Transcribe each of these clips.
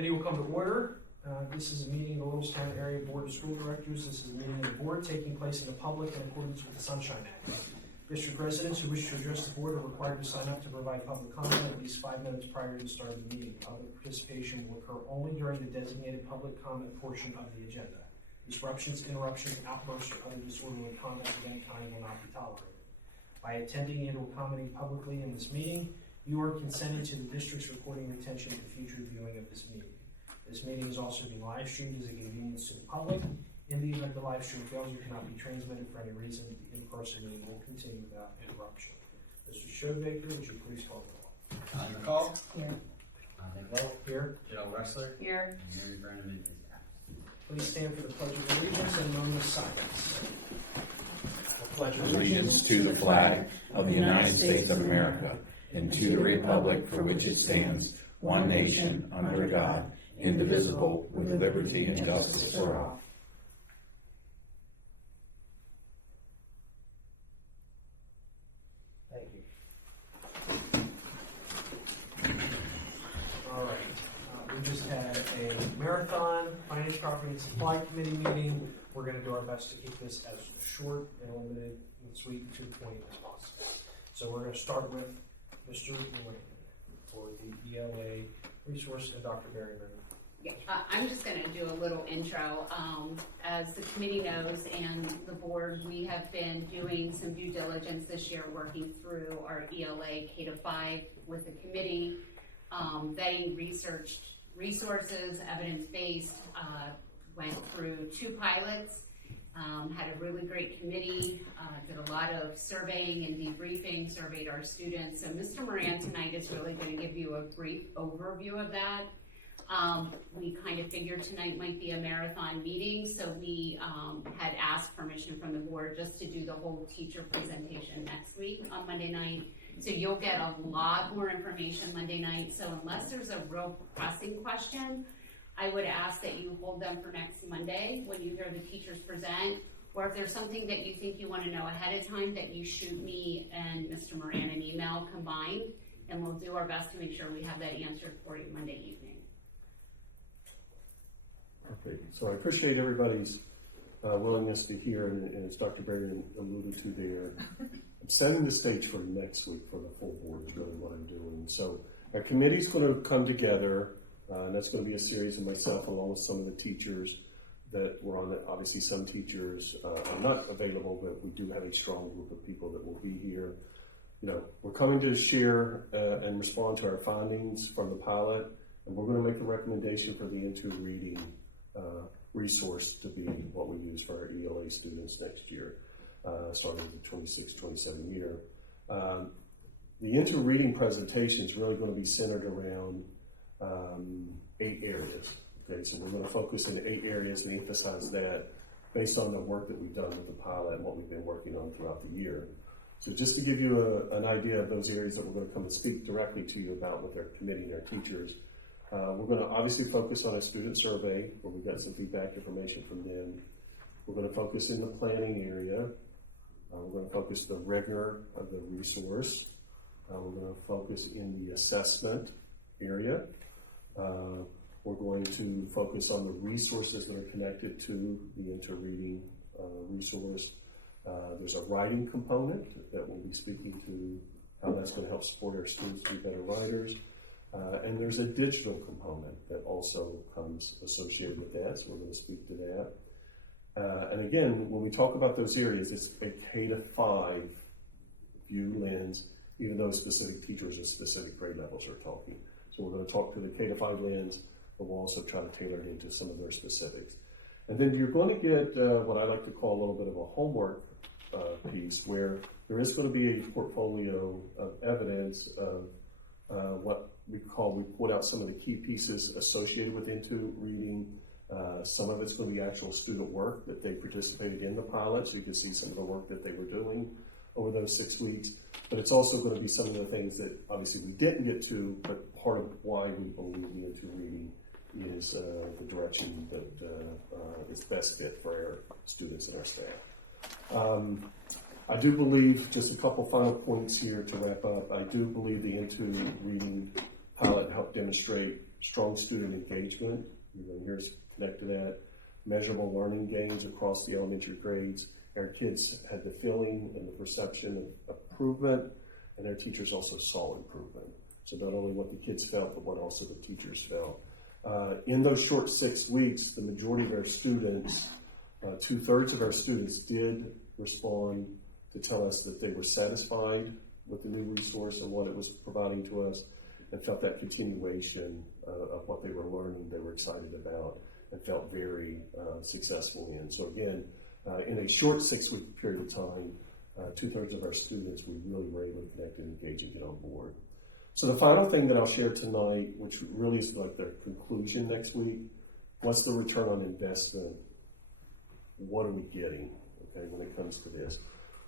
Committee will come to order. This is a meeting of the Littlestown Area Board of School Directors. This is a meeting of the board taking place in the public in accordance with the Sunshine Act. District residents who wish to address the board are required to sign up to provide public comment at least 5 minutes prior to the start of the meeting. Public participation will occur only during the designated public comment portion of the agenda. Disruptions, interruptions, outbursts, or other disorderly conduct of any kind will not be tolerated. By attending and or commenting publicly in this meeting, you are consenting to the district's recording retention and future viewing of this meeting. This meeting is also being live streamed as a convenience to the public. In the event the live stream fails or cannot be transmitted for any reason, the in-person meeting will continue without interruption. Mr. Schobaker, would you please call the roll? McCall. Here. Nick Here. Jill Wrestler. Here. And Mary Brandon is absent. Please stand for the Pledge of Allegiance and a moment of silence. I pledge Allegiance to the flag of the United States of America and to the republic for which it stands, one nation, under God, indivisible, with liberty and justice for all. Thank you. All right. We just had a marathon Finance, Property, and Supply Committee meeting. We're going to do our best to keep this as short and limited and sweet and to the point as possible. So we're going to start with Mr. Moran for the ELA resource and Dr. Berryman. Yeah, I'm just going to do a little intro. As the committee knows and the board, we have been doing some due diligence this year, working through our ELA K-5 with the committee, vetting researched resources, evidence-based, went through 2 pilots, had a really great committee, did a lot of surveying and debriefing, surveyed our students. So Mr. Moran tonight is really going to give you a brief overview of that. We kind of figured tonight might be a marathon meeting, so we had asked permission from the board just to do the whole teacher presentation next week on Monday night. So you'll get a lot more information Monday night. So unless there's a real pressing question, I would ask that you hold them for next Monday when you hear the teachers present, or if there's something that you think you want to know ahead of time, that you shoot me and Mr. Moran an email combined, and we'll do our best to make sure we have that answered for you Monday evening. Okay, so I appreciate everybody's willingness to hear, and as Dr. Berry alluded to there, I'm setting the stage for next week for the full board is really what I'm doing. So our committee's going to come together, and that's going to be a series of myself along with some of the teachers that were on it. Obviously some teachers are not available, but we do have a strong group of people that will be here. You know, we're coming to share and respond to our findings from the pilot, and we're going to make a recommendation for the Into Reading resource to be what we use for our ELA students next year, starting with the 26-27 year. The Into Reading presentation is really going to be centered around 8 areas. Okay, so we're going to focus in 8 areas and emphasize that based on the work that we've done with the pilot and what we've been working on throughout the year. So just to give you an idea of those areas that we're going to come and speak directly to you about with our committee and our teachers, we're going to obviously focus on a student survey where we've got some feedback information from them. We're going to focus in the planning area. We're going to focus the rigor of the resource. We're going to focus in the assessment area. We're going to focus on the resources that are connected to the Into Reading resource. There's a writing component that we'll be speaking to how that's going to help support our students to be better writers. And there's a digital component that also comes associated with that, so we're going to speak to that. And again, when we talk about those areas, it's a K-5 view lens, even though specific teachers and specific grade levels are talking. So we're going to talk to the K-5 lens, but we'll also try to tailor it into some of their specifics. And then you're going to get what I like to call a little bit of a homework piece, where there is going to be a portfolio of evidence of what we put out some of the key pieces associated with Into Reading. Some of it's going to be actual student work that they participated in the pilot, so you can see some of the work that they were doing over those 6 weeks. But it's also going to be some of the things that obviously we didn't get to, but part of why we believe the Into Reading is the direction that is best fit for our students and our staff. I do believe, just a couple final points here to wrap up, I do believe the Into Reading pilot helped demonstrate strong student engagement. You're going to hear us connect to that. Measurable learning gains across the elementary grades. Our kids had the feeling and the perception of improvement, and our teachers also saw improvement. So not only what the kids felt, but what also the teachers felt. In those short 6 weeks, the majority of our students, 2/3 of our students did respond to tell us that they were satisfied with the new resource and what it was providing to us, and felt that continuation of what they were learning, they were excited about, and felt very successful in. So again, in a short 6-week period of time, 2/3 of our students, we really were able to connect and engage and get on board. So the final thing that I'll share tonight, which really is like the conclusion next week, what's the return on investment? What are we getting, okay, when it comes to this?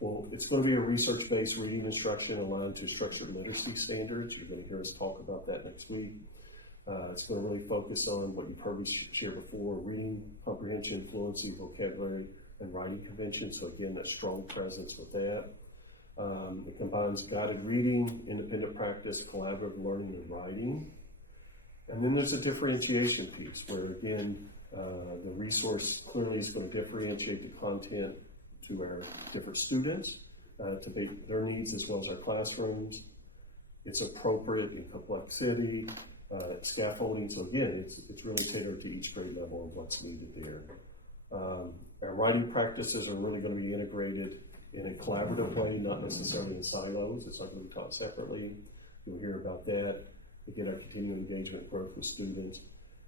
Well, it's going to be a research-based reading instruction aligned to structured literacy standards. You're going to hear us talk about that next week. It's going to really focus on what you've heard me share before, reading, comprehension, fluency, vocabulary, and writing convention. So again, that strong presence with that. It combines guided reading, independent practice, collaborative learning, and writing. And then there's a differentiation piece where, again, the resource clearly is going to differentiate the content to our different students, to meet their needs as well as our classrooms. It's appropriate in complexity, scaffolding. So again, it's really tailored to each grade level and what's needed there. Our writing practices are really going to be integrated in a collaborative way, not necessarily in silos. It's not going to be taught separately. You'll hear about that. Again, our continuing engagement growth with students.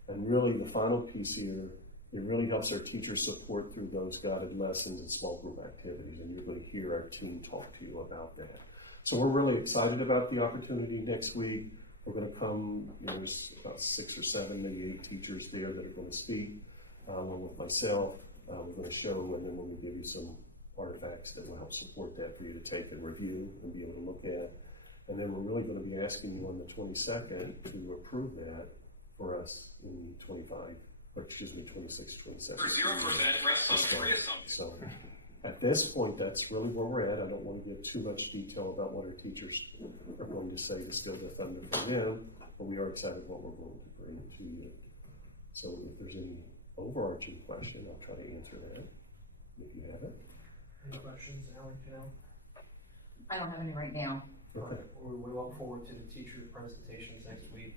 And really the final piece here, it really helps our teachers support through those guided lessons and small group activities. And you're going to hear our team talk to you about that. So we're really excited about the opportunity next week. We're going to come, there's about 6 or 7, maybe 8 teachers there that are going to speak, along with myself. We're going to show, and then we're going to give you some artifacts that will help support that for you to take and review and be able to look at. And then we're really going to be asking you on the 22nd to approve that for us in 26, 27. For 0%, rests on 3 assumptions. So at this point, that's really where we're at. I don't want to give too much detail about what our teachers are going to say to steal the thunder from them, but we are excited what we're going to bring to you. So if there's any overarching question, I'll try to answer that if you have it. Any questions, Alan, Janelle? I don't have any right now. Okay. We look forward to the teacher presentations next week.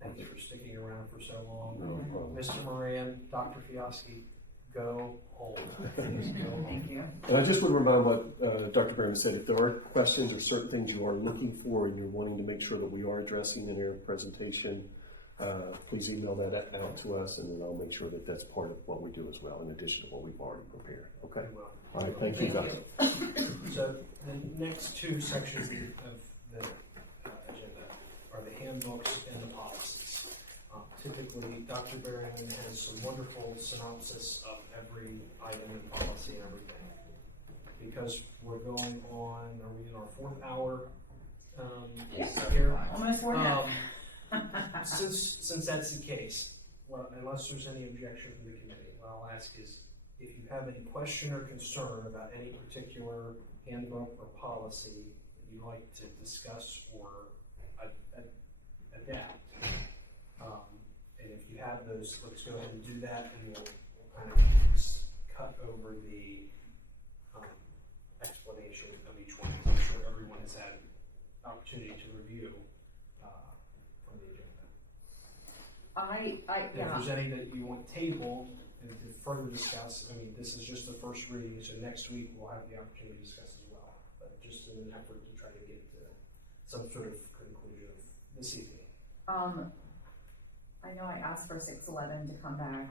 Thank you for sticking around for so long. No problem. Mr. Moran, Dr. Fioschi, go home. Please go home. Thank you. And I just would remind what Dr. Barron said, if there are questions or certain things you are looking for and you're wanting to make sure that we are addressing in our presentation, please email that out to us, and then I'll make sure that that's part of what we do as well, in addition to what we've already prepared. Okay? Well, All right, thank you, guys. So the next 2 sections of the agenda are the handbooks and the policies. Typically, Dr. Barron has some wonderful synopsis of every item and policy and everything. Because we're going on, are we in our 4th hour here? Almost 4 now. Since that's the case, well, unless there's any objection from the committee, what I'll ask is if you have any question or concern about any particular handbook or policy that you'd like to discuss or adapt. And if you have those, let's go ahead and do that, and we'll kind of cut over the explanation of each one. I'm sure everyone has had opportunity to review from the agenda. If there's any that you want tabled and to further discuss, I mean, this is just the first reading, so next week we'll have the opportunity to discuss as well. But just in an effort to try to get to some sort of conclusion this evening. I know I asked for 611 to come back,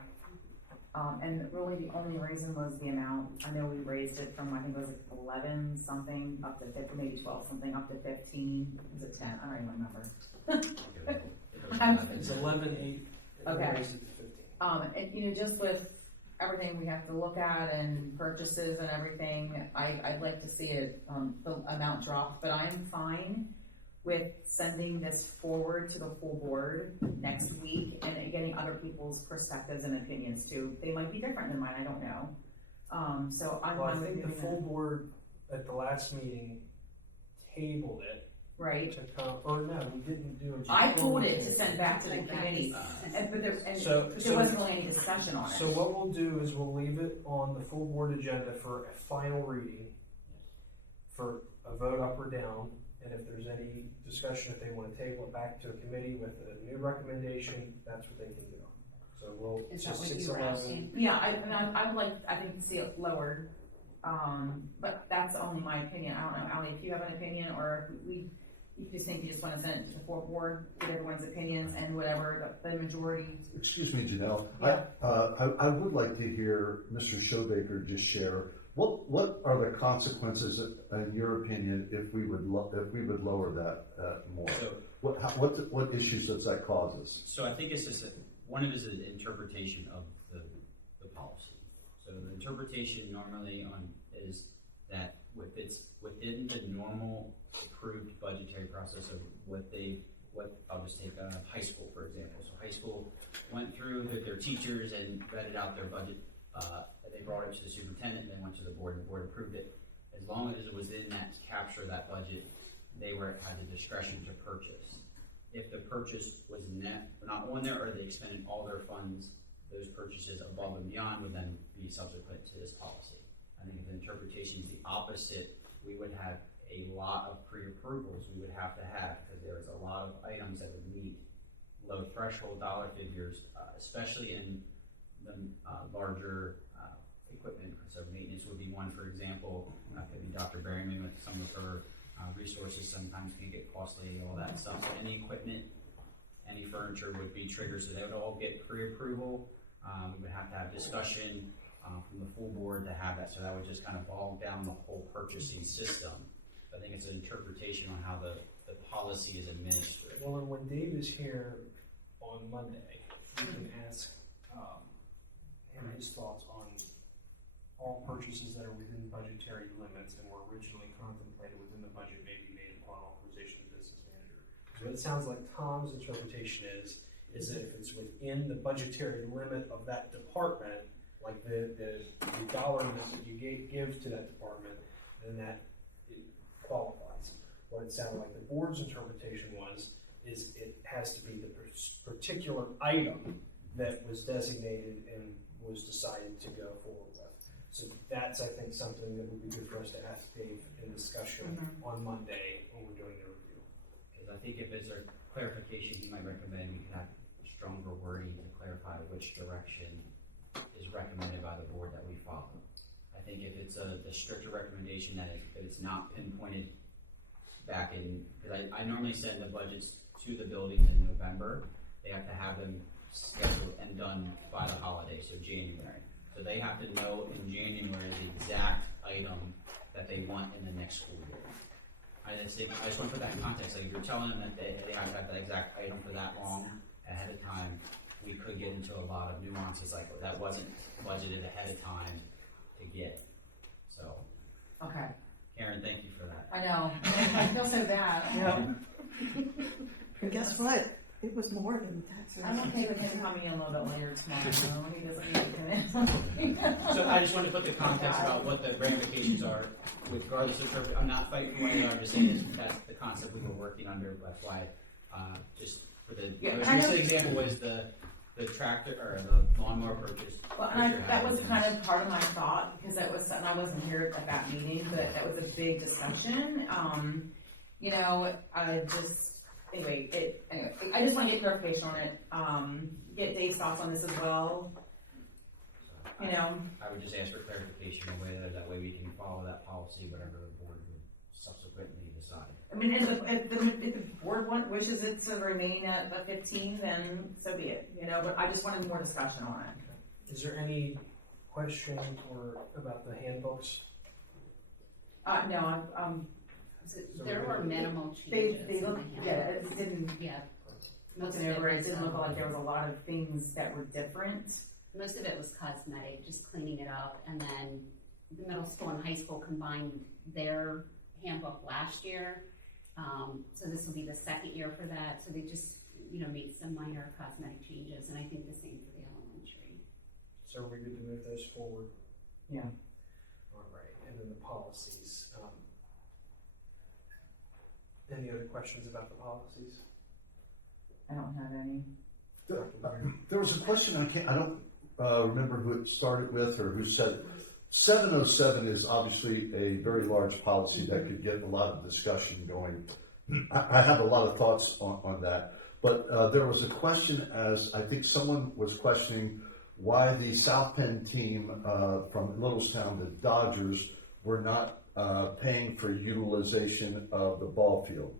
and really the only reason was the amount. I know we raised it from, I think it was 11 something up to 15, maybe 12 something up to 15. Was it 10? I don't even remember. It's 11.8. Okay. Raised it to 15. And just with everything we have to look at and purchases and everything, I'd like to see it, the amount dropped, but I am fine with sending this forward to the full board next week and getting other people's perspectives and opinions too. They might be different than mine, I don't know. So I'm Well, I fine with think the doing full that. board at the last meeting tabled it right? To come, or no, we didn't do it. I pulled it to send back to the committee, but there wasn't really any discussion on it. So what we'll do is we'll leave it on the full board agenda for a final reading, for a vote up or down, and if there's any discussion, if they want to table it back to a committee with a new recommendation, that's what they can do. So we'll, Is that just what you were 6-11. asking? Yeah, I would like, I think, to see it lowered, but that's only my opinion. I don't know, Ally, if you have an opinion, or if you just think you just want to send it to the full board, get everyone's opinions and whatever the majority. Excuse me, Janelle. Yeah. I would like to hear Mr. Showbaker just share, what are the consequences, in your opinion, if we would lower that more? So, What issues does that cause us? so I think it's just, one of it is an interpretation of the policy. So the interpretation normally is that if it's within the normal approved budgetary process of I'll just take high school, for example. So high school went through their teachers and vetted out their budget. They brought it to the superintendent, and then went to the board, and the board approved it. As long as it was in that capture that budget, they had the discretion to purchase. If the purchase was not on there, or they expended all their funds, those purchases above and beyond would then be subsequent to this policy. I think if the interpretation is the opposite, we would have a lot of pre-approvals we would have to have, because there's a lot of items that would meet low threshold dollar figures, especially in the larger equipment. So maintenance would be one, for example. Could be Dr. Berryman with some of her resources sometimes can get costly, all that stuff. So any equipment, any furniture would be triggered, so they would all get pre-approval. We would have to have discussion from the full board to have that, so that would just kind of bog down the whole purchasing system. I think it's an interpretation on how the policy is administered. Well, and when Dave is here on Monday, you can ask him his thoughts on all purchases that are within budgetary limits and were originally contemplated within the budget may be made upon authorization of the business manager. So it sounds like Tom's interpretation is that if it's within the budgetary limit of that department, like the dollar amount that you give to that department, then that it qualifies. What it sounded like the board's interpretation is it has to be the particular item that was designated and was decided to go forward with. So that's, I think, something that would be good for us to ask Dave in discussion on Monday when we're doing the review. Because I think if it's a clarification, he might recommend we could have stronger wording to clarify which direction is recommended by the board that we follow. I think if it's the stricter recommendation that it's not pinpointed back in, because I normally send the budgets to the buildings in November. They have to have them scheduled and done by the holiday, so January. So they have to know in January the exact item that they want in the next school year. I just want to put that in context. Like if you're telling them that they have to have that exact item for that long ahead of time, we could get into a lot of nuances like that wasn't budgeted ahead of time to get. So, Okay, Karen, thank you for that. I know, I feel so bad. Yeah. And guess what? It was more than the tax rate. I'm okay with him coming in a little bit later tomorrow, he doesn't need to come in. So I just wanted to put the context about what the ramifications are, regardless of, I'm not fighting for what they are, I'm just saying that's the concept we were working under, that's why, just for the, Yeah, most I know- recent example was the tractor, or the lawnmower purchase. Well, and that was kind of part of my thought, because that was something, I wasn't here at that meeting, but that was a big discussion. You know, anyway, I just want to get clarification on it, get Dave's thoughts on this as well, you know. I would just ask for clarification on whether that way we can follow that policy, whatever the board would subsequently decide. I mean, if the board wishes it to remain at the 15, then so be it, you know, but I just wanted more discussion on it. Is there any question or about the handbooks? No, There were minimal they changes in the look, handbook. yeah, it didn't, Yeah. Most of looking over it, was, didn't look like there was a lot of things that were different. Most of it was cosmetic, just cleaning it up, and then the middle school and high school combined their handbook last year. So this will be the second year for that, so they just, made some minor cosmetic changes, and I think the same for the elementary. So are we good to move those forward? Yeah. All right, and then the policies. Any other questions about the policies? I don't have any. There was a question, I don't remember who it started with or who said it. 707 is obviously a very large policy that could get a lot of discussion going. I have a lot of thoughts on that, but there was a question, as I think someone was questioning why the South Penn team from Littlestown, the Dodgers, were not paying for utilization of the ball field.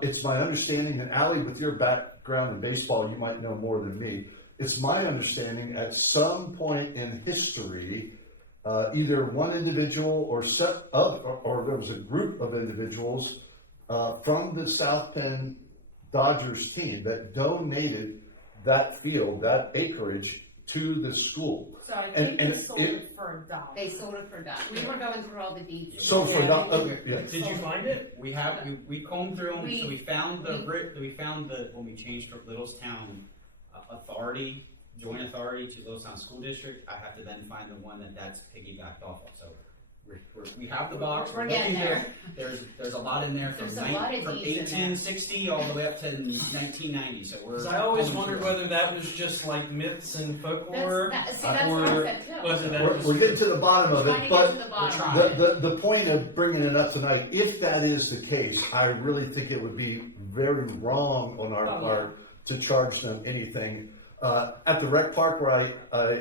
It's my understanding, and Allie, with your background in baseball, you might know more than me. It's my understanding at some point in history, either one individual or there was a group of individuals from the South Penn Dodgers team that donated that field, that acreage, to the school. So I think they sold it for $1. They sold it for $1. We were going through all the deeds. So for Did you find it? We combed through them, so we found when we changed from Littlestown authority, joint authority to Littlestown School District, I have to then find the one that's piggybacked off of, so. We have the box. We're getting there. There's a lot in there from There's a lot of from deeds in there. 1860 all the way up to 1990. So we're. Because I always wondered whether that was just like myths and folklore, That's what I said too. whether that was. We're getting to the bottom of Trying it, to get to but the bottom. the point of bringing it up tonight, if that is the case, I really think it would be very wrong on our part to charge them anything. At the rec park where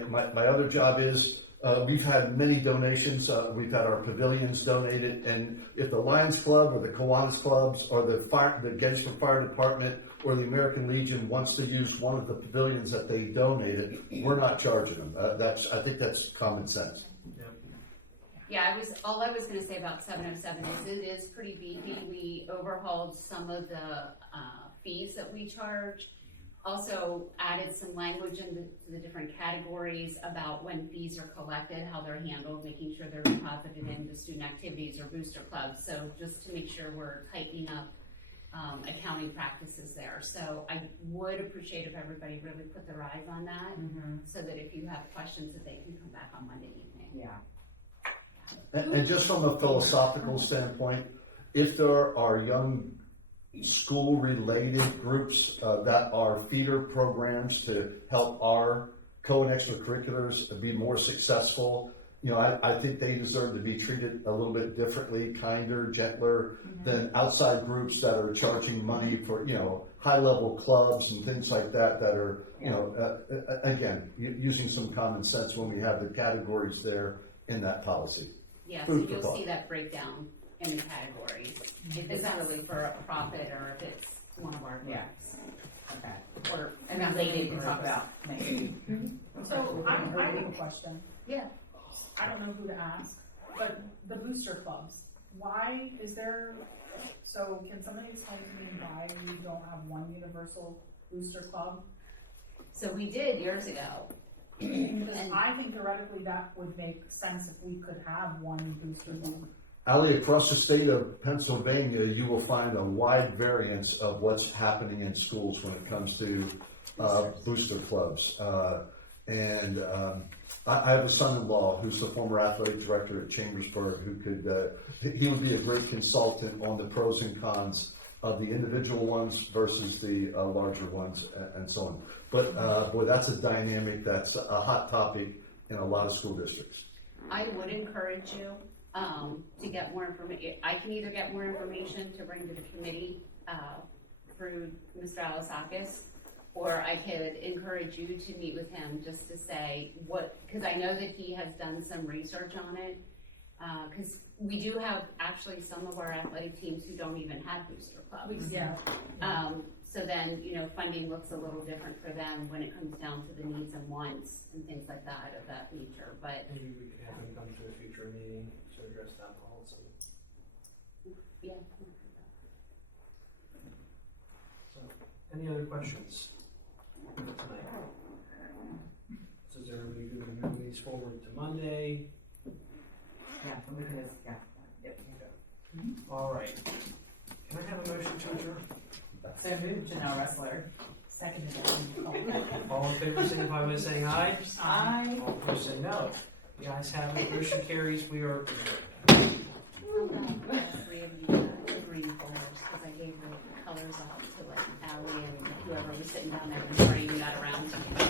my other job is, we've had many donations. We've had our pavilions donated, and if the Lions Club or the Kiwanis Clubs or the Gettysburg Fire Department or the American Legion wants to use one of the pavilions that they donated, we're not charging them. I think that's common sense. Yeah, all I was gonna say about 707 is it is pretty beefy. We overhauled some of the fees that we charge. Also added some language into the different categories about when fees are collected, how they're handled, making sure they're deposited into student activities or booster clubs. So just to make sure we're tightening up accounting practices there. So I would appreciate if everybody really put their eyes on that, so that if you have questions, that they can come back on Monday evening. Yeah. And just from a philosophical standpoint, if there are young school-related groups that are feeder programs to help our co and extracurriculars be more successful, I think they deserve to be treated a little bit differently, kinder, gentler than outside groups that are charging money for, high-level clubs and things like that are, again, using some common sense when we have the categories there in that policy. Yeah, so you'll see that breakdown in the categories, if it's really for a profit or if it's one of our Yeah. groups. Okay. Or And that's what we can talk about maybe. So I have a question. Yeah. I don't know who to ask, but the booster clubs, why is there, so can somebody explain to me why we don't have one universal booster club? So we did years ago. Because I think theoretically that would make sense if we could have one booster club. Ali, across the state of Pennsylvania, you will find a wide variance of what's happening in schools when it comes to booster clubs. I have a son-in-law who's the former athletic director at Chambersburg he would be a great consultant on the pros and cons of the individual ones versus the larger ones and so on. But boy, that's a dynamic that's a hot topic in a lot of school districts. I would encourage you to get more information. I can either get more information to bring to the committee through Mr. Alasakis, or I could encourage you to meet with him just to say because I know that he has done some research on it, because we do have actually some of our athletic teams who don't even have booster clubs. Yeah. So then, funding looks a little different for them when it comes down to the needs and wants and things like that of that nature, but. Maybe we could have him come to a future meeting to address that policy. Yeah. So, any other questions tonight? So is everybody good to move these forward to Monday? Yeah, so we can just, Yep. All right. Can I have a motion to adjourn? So move Janelle Wrestler. Seconded. All in favor, signify by saying aye. Aye. All opposed, say no. The ayes have it. Motion carries. We are adjourned. Three of you agree first, because I was sitting down there this morning and got around to